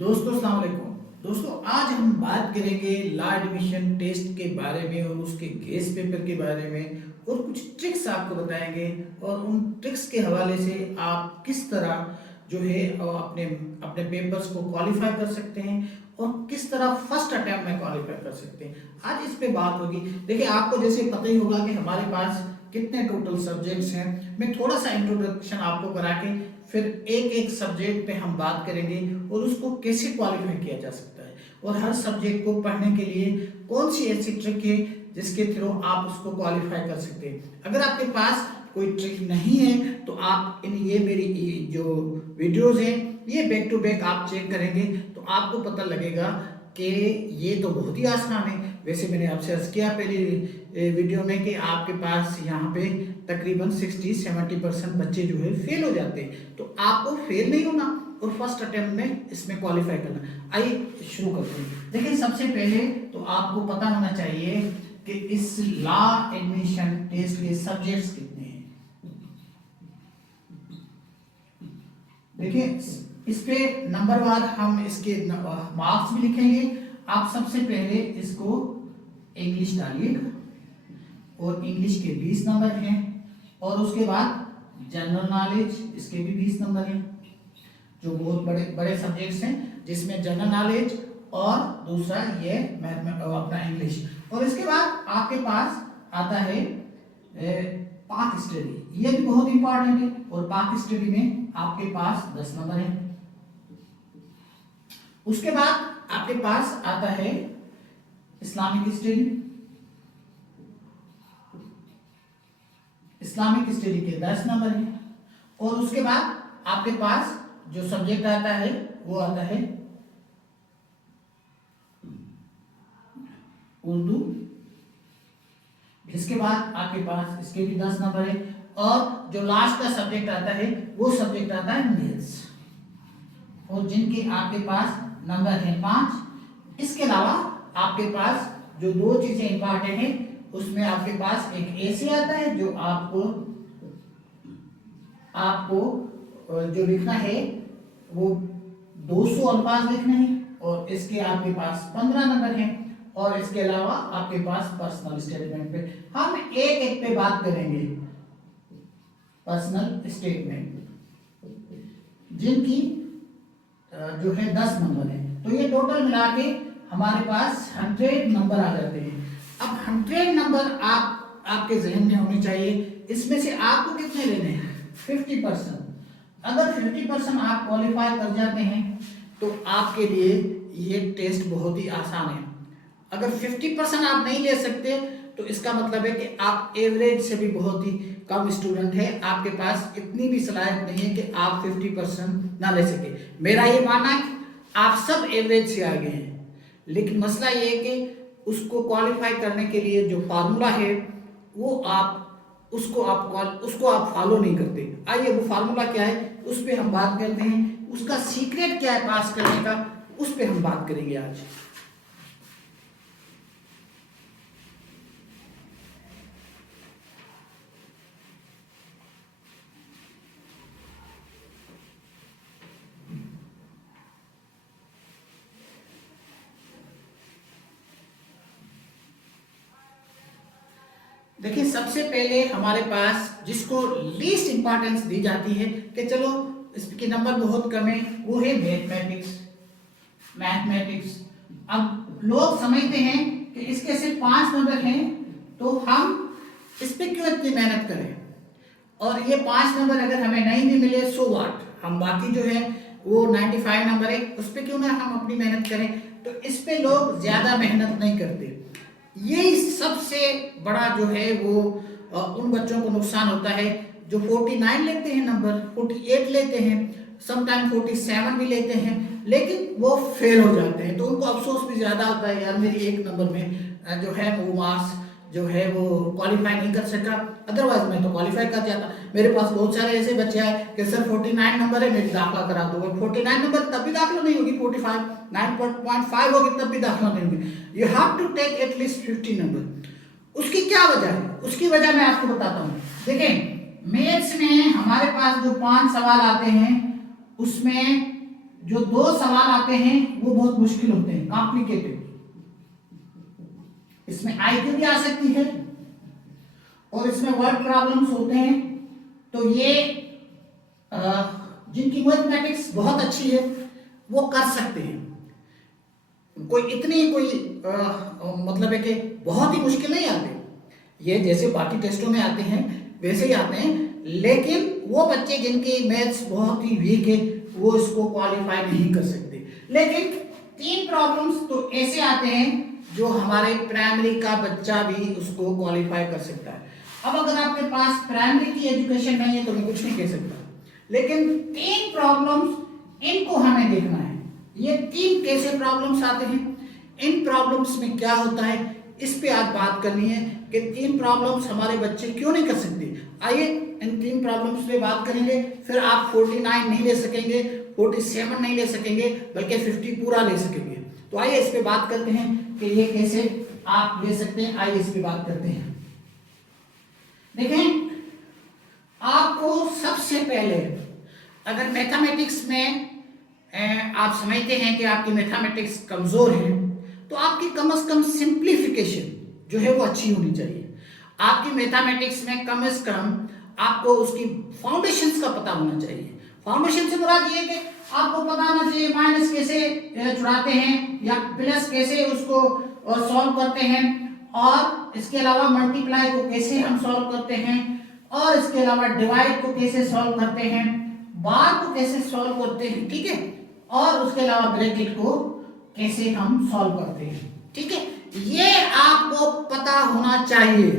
दोस्तों अस्सलाम वालेकुम। दोस्तों आज हम बात करेंगे लॉ एडमिशन टेस्ट के बारे में और उसके गेस पेपर के बारे में और कुछ ट्रिक्स आपको बताएंगे और उन ट्रिक्स के हवाले से आप किस तरह जो है अपने अपने पेपर्स को क्वालिफाई कर सकते हैं और किस तरह फर्स्ट अटेम्प्ट में क्वालिफाई कर सकते हैं। आज इस पे बात होगी। देखिए आपको जैसे पता ही होगा कि हमारे पास कितने टोटल सब्जेक्ट्स हैं। मैं थोड़ा सा इंट्रोडक्शन आपको करा के फिर एक एक सब्जेक्ट पे हम बात करेंगे और उसको कैसे क्वालिफाई किया जा सकता है और हर सब्जेक्ट को पढ़ने के लिए कौन सी ऐसी ट्रिक है जिसके थ्रू आप उसको क्वालिफाई कर सकते हैं। अगर आपके पास कोई ट्रिक नहीं है तो आप ये मेरी जो वीडियोस हैं ये बैक टू बैक आप चेक करेंगे तो आपको पता लगेगा कि ये तो बहुत ही आसान है। वैसे मैंने आपसे अर्ज किया पहली वीडियो में कि आपके पास यहाँ पे तकरीबन 60-70% बच्चे जो है फेल हो जाते हैं, तो आपको फेल नहीं होना और फर्स्ट अटेम्प्ट में इसमें क्वालिफाई करना। आइए शुरू करते हैं। देखिए सबसे पहले तो आपको पता होना चाहिए कि इस लॉ एडमिशन टेस्ट के सब्जेक्ट्स कितने हैं। देखिए इस पे नंबरवार हम इसके मार्क्स भी लिखेंगे। आप सबसे पहले इसको इंग्लिश डालिएगा और इंग्लिश के 20 नंबर हैं और उसके बाद जनरल नॉलेज इसके भी 20 नंबर हैं, जो बहुत बड़े बड़े सब्जेक्ट्स हैं जिसमें जनरल नॉलेज और दूसरा ये अपना इंग्लिश। और इसके बाद आपके पास आता है पाक स्टडी, ये भी बहुत इंपॉर्टेंट है और पाक स्टडी में आपके पास 10 नंबर है। उसके बाद आपके पास आता है इस्लामिक स्टडी, इस्लामिक स्टडी के 10 नंबर है। और उसके बाद आपके पास जो सब्जेक्ट आता है वो आता है उर्दू। इसके बाद आपके पास इसके भी 10 नंबर है और जो लास्ट का सब्जेक्ट आता है वो सब्जेक्ट आता है मैथ्स और जिनके आपके पास नंबर है 5। इसके अलावा आपके पास जो दो चीजें इंपॉर्टेंट है उसमें आपके पास एक ऐसे आता है जो आपको जो लिखना है वो 200 अल्फाज लिखने हैं और इसके आपके पास 15 नंबर हैं। और इसके अलावा आपके पास पर्सनल स्टेटमेंट पे हम एक एक पे बात करेंगे। पर्सनल स्टेटमेंट जिनकी जो है 10 नंबर है, तो ये टोटल मिला के हमारे पास 100 नंबर आ जाते हैं। अब 100 नंबर आपके जहन में होने चाहिए। इसमें से आपको कितने लेने हैं? 50%। अगर 50% आप क्वालिफाई कर जाते हैं तो आपके लिए ये टेस्ट बहुत ही आसान है। अगर 50% आप नहीं ले सकते तो इसका मतलब है कि आप एवरेज से भी बहुत ही कम स्टूडेंट है, आपके पास इतनी भी सलाहियत नहीं है कि आप 50% ना ले सके। मेरा ये मानना है आप सब एवरेज से आगे हैं, लेकिन मसला ये है कि उसको क्वालिफाई करने के लिए जो फार्मूला है वो उसको आप फॉलो नहीं करते। आइए वो फार्मूला क्या है उस पर हम बात करते हैं, उसका सीक्रेट क्या है पास करने का, उस पर हम बात करेंगे आज। देखिए सबसे पहले हमारे पास जिसको लीस्ट इंपॉर्टेंस दी जाती है कि चलो इसके नंबर बहुत कम है, वो है मैथमेटिक्स। अब लोग समझते हैं कि इसके सिर्फ 5 नंबर हैं तो हम इस पे क्यों इतनी मेहनत करें, और ये 5 नंबर अगर हमें नहीं भी मिले सो व्हाट, हम बाकी जो है वो 95 नंबर है उस पे क्यों ना हम अपनी मेहनत करें। तो इस पे लोग ज्यादा मेहनत नहीं करते। यही सबसे बड़ा जो है वो उन बच्चों को नुकसान होता है जो 49 लेते हैं नंबर, 48 लेते हैं, समटाइम 47 भी लेते हैं, लेकिन वो फेल हो जाते हैं। तो उनको अफसोस भी ज्यादा होता है, यार मेरी एक नंबर में जो है वो मार्क्स जो है वो क्वालिफाई नहीं कर सका, अदरवाइज मैं तो क्वालिफाई कर जाता। मेरे पास बहुत सारे ऐसे बच्चे हैं कि सर 49 नंबर है, मेरी दाखिला करा दो। 49 नंबर तब भी दाखिला नहीं होगी, 45 9.5 होगी तब भी दाखिला नहीं होगी। You have to take at least 50 number. उसकी क्या वजह है? उसकी वजह मैं आपको बताता हूँ। देखें मैथ्स में हमारे पास जो 5 सवाल आते हैं उसमें जो दो सवाल आते हैं वो बहुत मुश्किल होते हैं, कॉम्प्लिकेटेड। इसमें आईक्यू भी आ सकती है और इसमें वर्ड प्रॉब्लम्स होते हैं। तो ये जिनकी मैथमेटिक्स बहुत अच्छी है वो कर सकते हैं। कोई इतनी कोई मतलब है कि बहुत ही मुश्किल नहीं आते, ये जैसे बाकी टेस्टों में आते हैं वैसे ही आते हैं। लेकिन वो बच्चे जिनकी मैथ्स बहुत ही वीक है वो इसको क्वालिफाई नहीं कर सकते। लेकिन 3 प्रॉब्लम्स तो ऐसे आते हैं जो हमारे प्राइमरी का बच्चा भी उसको क्वालिफाई कर सकता है। अब अगर आपके पास प्राइमरी की एजुकेशन नहीं है तो मैं कुछ नहीं कह सकता, लेकिन 3 प्रॉब्लम्स इनको हमें देखना है। ये 3 कैसे प्रॉब्लम्स आते हैं, इन प्रॉब्लम्स में क्या होता है, इस पे आज बात करनी है कि 3 प्रॉब्लम्स हमारे बच्चे क्यों नहीं कर सकते। आइए इन 3 प्रॉब्लम्स पे बात करेंगे। फिर आप 49 नहीं ले सकेंगे, 47 नहीं ले सकेंगे, बल्कि 50 पूरा ले सकेंगे। तो आइए इस पे बात करते हैं कि ये कैसे आप ले सकते हैं। आइए इस पे बात करते हैं। देखें, आपको सबसे पहले अगर मैथमेटिक्स में आप समझते हैं कि आपकी मैथमेटिक्स कमजोर है तो आपकी कम से कम सिंप्लीफिकेशन जो है वो अच्छी होनी चाहिए। आपकी मैथमेटिक्स में कम से कम आपको उसकी फाउंडेशंस का पता होना चाहिए। फाउंडेशन से मुराद ये कि आपको पता होना चाहिए माइनस कैसे छुड़ाते हैं या प्लस कैसे उसको सॉल्व करते हैं, और इसके अलावा मल्टीप्लाई को कैसे हम सॉल्व करते हैं, और इसके अलावा डिवाइड को कैसे सॉल्व करते हैं, बार को कैसे सॉल्व करते हैं, ठीक है, और उसके अलावा ब्रैकेट को कैसे हम सॉल्व करते हैं, ठीक है। ये आपको पता होना चाहिए।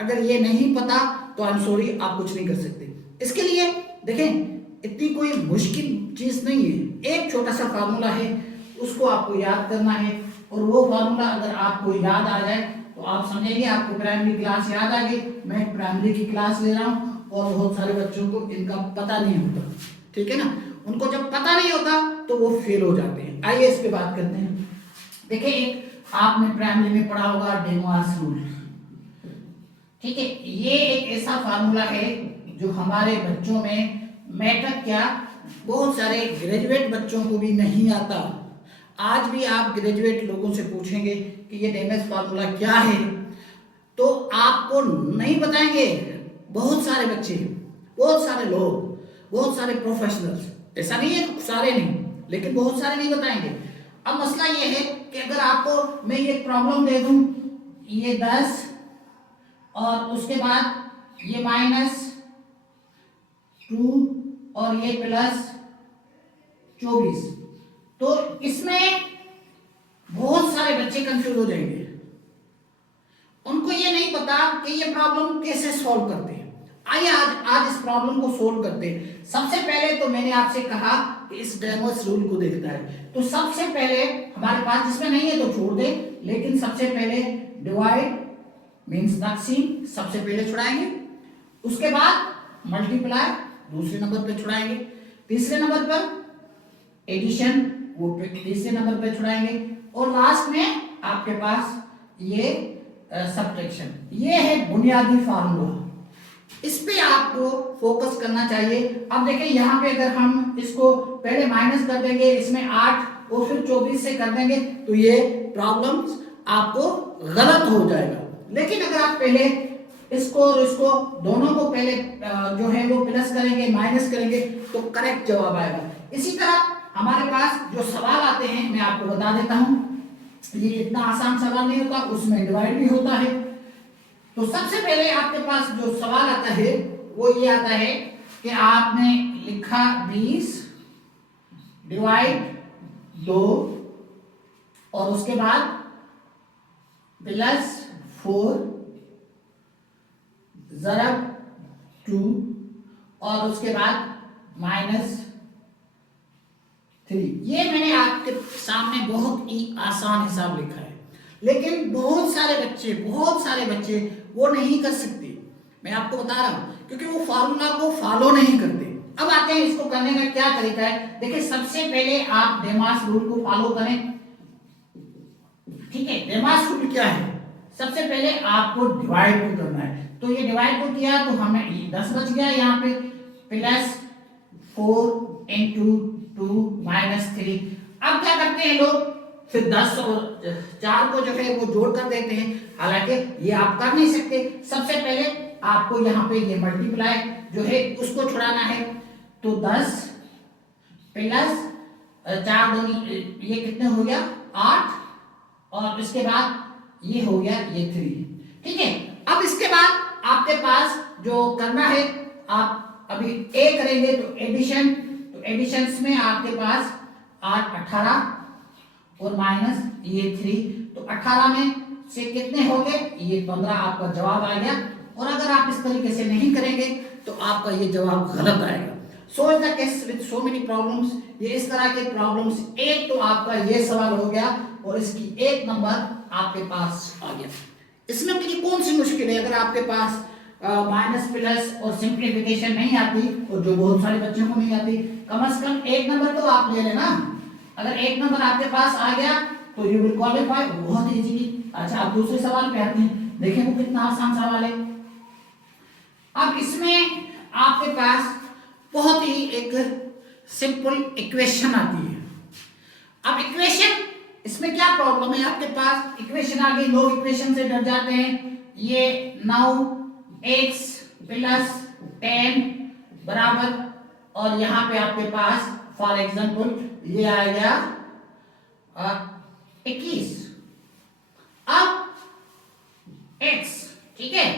अगर ये नहीं पता तो आई एम सॉरी, आप कुछ नहीं कर सकते। इसके लिए देखें, इतनी कोई मुश्किल चीज नहीं है। एक छोटा सा फार्मूला है, उसको आपको याद करना है, और वो फार्मूला अगर आपको याद आ जाए तो आप समझेंगे आपको प्राइमरी क्लास याद आ गई। मैं प्राइमरी की क्लास ले रहा हूँ और बहुत सारे बच्चों को इनका पता नहीं होता, ठीक है ना। उनको जब पता नहीं होता तो वो फेल हो जाते हैं। आइए इस पे बात करते हैं। देखिए, एक आपने प्राइमरी में पढ़ा होगा डेमोस रूल, ठीक है। ये एक ऐसा फार्मूला है जो हमारे बच्चों में मैटर क्या, बहुत सारे ग्रेजुएट बच्चों को भी नहीं आता। आज भी आप ग्रेजुएट लोगों से पूछेंगे कि ये डेमस फार्मूला क्या है तो आपको नहीं बताएंगे। बहुत सारे बच्चे, बहुत सारे लोग, बहुत सारे प्रोफेशनल्स, ऐसा नहीं है सारे नहीं, लेकिन बहुत सारे नहीं बताएंगे। अब मसला ये है कि अगर आपको मैं ये प्रॉब्लम दे दूं, ये 10 और उसके बाद ये -2 और ये +24, तो इसमें बहुत सारे बच्चे कंफ्यूज हो जाएंगे। उनको ये नहीं पता कि ये प्रॉब्लम कैसे सॉल्व करते हैं। आइए आज इस प्रॉब्लम को सॉल्व करते हैं। सबसे पहले तो मैंने आपसे कहा कि इस डेमोस रूल को देखता है, तो सबसे पहले हमारे पास जिसमें नहीं है तो छोड़ दे, लेकिन सबसे पहले डिवाइड मींस नक्सीम सबसे पहले छुड़ाएंगे, उसके बाद मल्टीप्लाई दूसरे नंबर पे छुड़ाएंगे, तीसरे नंबर पर एडिशन वो तीसरे नंबर पे छुड़ाएंगे, और लास्ट में आपके पास ये सब्ट्रैक्शन। ये है बुनियादी फार्मूला, इस पे आपको फोकस करना चाहिए। अब देखिए, यहाँ पे अगर हम इसको पहले माइनस कर देंगे, इसमें 8 और फिर 24 से कर देंगे तो ये प्रॉब्लम आपको गलत हो जाएगा। लेकिन अगर आप पहले इसको और इसको दोनों को पहले जो है वो प्लस करेंगे, माइनस करेंगे तो करेक्ट जवाब आएगा। इसी तरह हमारे पास जो सवाल आते हैं मैं आपको बता देता हूं, ये इतना आसान सवाल नहीं होता, उसमें डिवाइड भी होता है। तो सबसे पहले आपके पास जो सवाल आता है वो ये आता है कि आपने लिखा 20 डिवाइड 2 और उसके बाद +4 ज़रब 2 और उसके बाद -3। ये मैंने आपके सामने बहुत ही आसान हिसाब लिखा है, लेकिन बहुत सारे बच्चे वो नहीं कर सकते। मैं आपको बता रहा हूं क्योंकि वो फार्मूला को फॉलो नहीं करते। अब आते हैं इसको करने का क्या तरीका है। देखिए, सबसे पहले आप डेमास रूल को फॉलो करें, ठीक है। डेमास रूल क्या है, सबसे पहले आपको डिवाइड को करना है। तो ये डिवाइड को किया तो हमें 10 बच गया, यहाँ पे +4 × 2 माइनस 3। अब क्या करते हैं लोग, फिर 10 और 4 को जो है वो जोड़ कर देते हैं, हालांकि ये आप कर नहीं सकते। सबसे पहले आपको यहाँ पे ये मल्टीप्लाई जो है उसको छुड़ाना है, तो 10 प्लस 4 दूनी ये कितने हो गया 8, और इसके बाद ये हो गया ये 3। ठीक है, अब इसके बाद आपके पास जो करना है, आप अभी ए करेंगे तो एडिशन, तो एडिशंस में आपके पास 8 18 और माइनस ये 3, तो 18 में से कितने हो गए ये 15, आपका जवाब आ गया। और अगर आप इस तरीके से नहीं करेंगे तो आपका ये जवाब गलत आएगा। So is the case with so many problems, ये इस तरह के प्रॉब्लम्स। एक तो आपका ये सवाल हो गया और इसकी 1 नंबर आपके पास आ गया। इसमें अपनी कौन सी मुश्किल है, अगर आपके पास माइनस प्लस और सिंप्लीफिकेशन नहीं आती, और जो बहुत सारे बच्चों को नहीं आती, कम से कम 1 नंबर तो आप ले लेना। अगर 1 नंबर आपके पास आ गया तो यू विल क्वालिफाई बहुत इजीली। अच्छा, आप दूसरे सवाल पे आते हैं, देखिए वो कितना आसान सवाल है। अब इसमें आपके पास बहुत ही एक सिंपल इक्वेशन आती है। अब इक्वेशन, इसमें क्या प्रॉब्लम है, आपके पास इक्वेशन आ गई, लोग इक्वेशन से डर जाते हैं। ये 9x प्लस 10 बराबर, और यहाँ पे आपके पास फॉर एग्जाम्पल ये आएगा 21। अब x, ठीक है,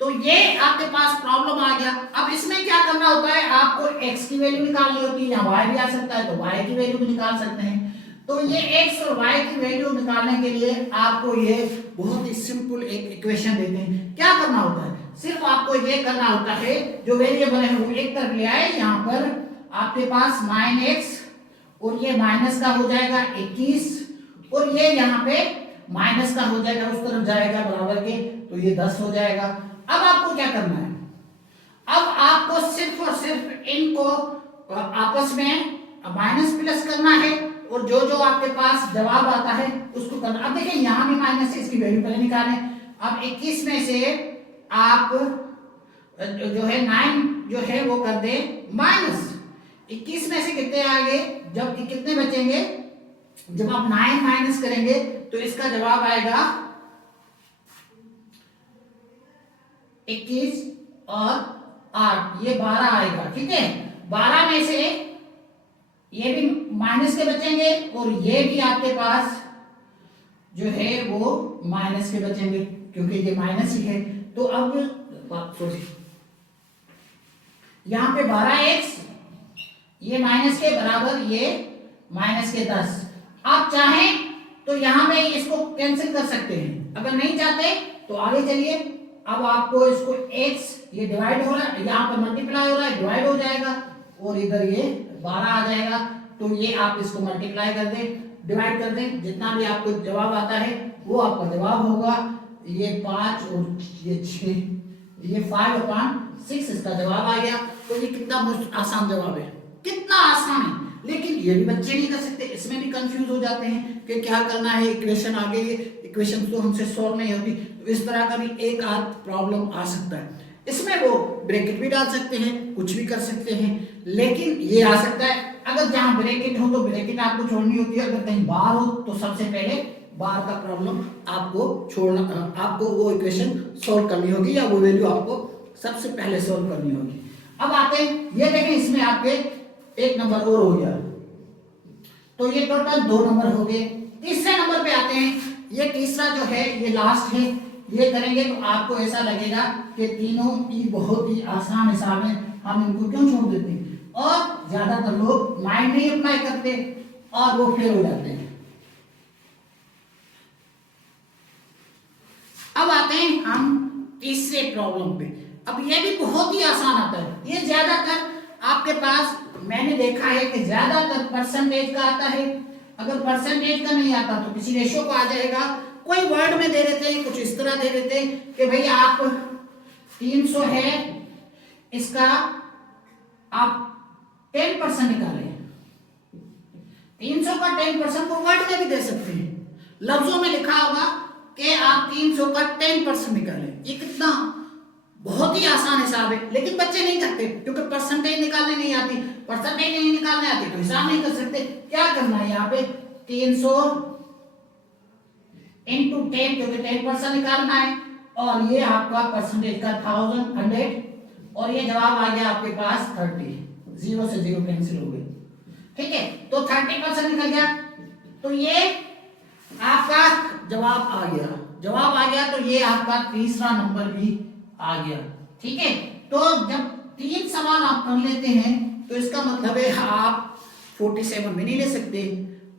तो ये आपके पास प्रॉब्लम आ गया। अब इसमें क्या करना होता है, आपको x की वैल्यू निकालनी होती है, यहाँ y भी आ सकता है तो y की वैल्यू भी निकाल सकते हैं। तो ये x और y की वैल्यू निकालने के लिए आपको ये बहुत ही सिंपल एक इक्वेशन देते हैं। क्या करना होता है, सिर्फ आपको ये करना होता है, जो वेरिएबल है वो एक तरफ ले आए, यहाँ पर आपके पास 9x और ये माइनस का हो जाएगा 21, और ये यहाँ पे माइनस का हो जाएगा, उस तरफ जाएगा बराबर के, तो ये 10 हो जाएगा। अब आपको क्या करना है, अब आपको सिर्फ और सिर्फ इनको आपस में माइनस प्लस करना है, और जो जो आपके पास जवाब आता है उसको करना। अब देखिए यहाँ भी माइनस है, इसकी वैल्यू पहले निकालें। अब 21 में से आप जो है 9 जो है वो कर दे माइनस, 21 में से कितने आएंगे, जब कितने बचेंगे, जब आप 9 माइनस करेंगे तो इसका जवाब आएगा 21 और 8, ये 12 आएगा। ठीक है, 12 में से ये भी माइनस के बचेंगे और ये भी आपके पास जो है वो माइनस के बचेंगे, क्योंकि ये माइनस ही है। तो अब सॉरी, यहाँ पे 12x ये माइनस के बराबर, ये माइनस के 10। आप चाहें तो यहाँ पे इसको कैंसिल कर सकते हैं, अगर नहीं चाहते तो आगे चलिए। अब आपको इसको x ये डिवाइड हो रहा है, यहाँ पर मल्टीप्लाई हो रहा है, डिवाइड हो जाएगा, और इधर ये 12 आ जाएगा। तो ये आप इसको मल्टीप्लाई कर दें, डिवाइड कर दें, जितना भी आपको जवाब आता है वो आपका जवाब होगा। ये 5 और ये 6, ये 5/6 इसका जवाब आ गया। तो ये कितना आसान जवाब है, कितना आसान है, लेकिन ये भी बच्चे नहीं कर सकते, इसमें भी कंफ्यूज हो जाते हैं कि क्या करना है। इक्वेशन आ गई, इक्वेशन तो हमसे सॉल्व नहीं होती, तो इस तरह का भी एक आध प्रॉब्लम आ सकता है। इसमें वो ब्रैकेट भी डाल सकते हैं, कुछ भी कर सकते हैं, लेकिन ये आ सकता है अगर जहां ब्रैकेट हो तो ब्रैकेट आपको छोड़नी होती है, अगर कहीं बाहर हो तो सबसे पहले बाहर का प्रॉब्लम आपको छोड़ना, आपको वो इक्वेशन सॉल्व करनी होगी, या वो वैल्यू आपको सबसे पहले सॉल्व करनी होगी। अब आते हैं, ये देखें इसमें आपके 1 नंबर और हो गया, तो ये टोटल 2 नंबर हो गए। तीसरे नंबर पे आते हैं, ये तीसरा जो है ये लास्ट है, ये करेंगे तो आपको ऐसा लगेगा कि तीनों ही बहुत ही आसान हिसाब है, हम इनको क्यों छोड़ देते हैं, और ज्यादातर लोग माइंड नहीं अप्लाई करते और वो फेल हो जाते हैं। अब आते हैं हम तीसरे प्रॉब्लम पे। अब ये भी बहुत ही आसान आता है, ये ज्यादातर आपके पास मैंने देखा है कि ज्यादातर परसेंटेज का आता है। अगर परसेंटेज का नहीं आता तो किसी रेशो का आ जाएगा, कोई वर्ड में दे देते हैं, कुछ इस तरह दे देते हैं कि भाई आप 300 है, इसका आप 10% निकालें। 300 का 10% को वर्ड में भी दे सकते हैं, लफ्जों में लिखा होगा कि आप 300 का 10% निकालें। ये कितना बहुत ही आसान हिसाब है, लेकिन बच्चे नहीं करते क्योंकि परसेंटेज निकालने नहीं आती। परसेंटेज नहीं निकालने आती तो हिसाब नहीं कर सकते। क्या करना है यहाँ पे 300 इंटू 10 क्योंकि 10% निकालना है और ये आपका परसेंटेज का 1100 और ये जवाब आ गया आपके पास 30, 0 से 0 कैंसिल हो गए। ठीक है, तो 30% निकल गया तो ये आपका जवाब आ गया। जवाब आ गया तो ये आपका तीसरा नंबर भी आ गया। ठीक है, तो जब 3 सवाल आप कर लेते हैं तो इसका मतलब है आप 47 भी नहीं ले सकते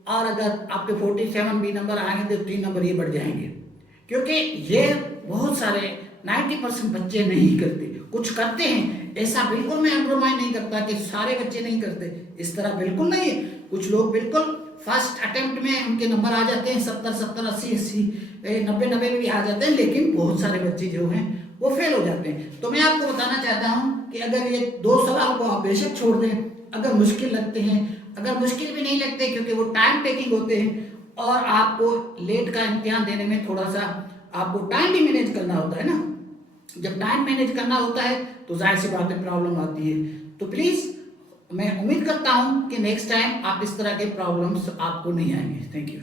और अगर आपके 47 भी नंबर आएंगे तो 3 नंबर ये बढ़ जाएंगे क्योंकि ये बहुत सारे 90% बच्चे नहीं करते, कुछ करते हैं। ऐसा बिल्कुल मैं कंप्रोमाइज नहीं करता कि सारे बच्चे नहीं करते, इस तरह बिल्कुल नहीं है। कुछ लोग बिल्कुल फर्स्ट अटेम्प्ट में उनके नंबर आ जाते हैं 70, 80, 90 में भी आ जाते हैं, लेकिन बहुत सारे बच्चे जो हैं वो फेल हो जाते हैं। तो मैं आपको बताना चाहता हूं कि अगर ये 2 सवाल को आप बेशक छोड़ दें, अगर मुश्किल लगते हैं, अगर मुश्किल भी नहीं लगते क्योंकि वो टाइम टेकिंग होते हैं और आपको लेट का इम्तिहान देने में थोड़ा सा आपको टाइम भी मैनेज करना होता है ना। जब टाइम मैनेज करना होता है तो जाहिर सी बात है प्रॉब्लम आती है। तो प्लीज मैं उम्मीद करता हूं कि नेक्स्ट टाइम आप इस तरह के प्रॉब्लम्स आपको नहीं आएंगे। Thank you.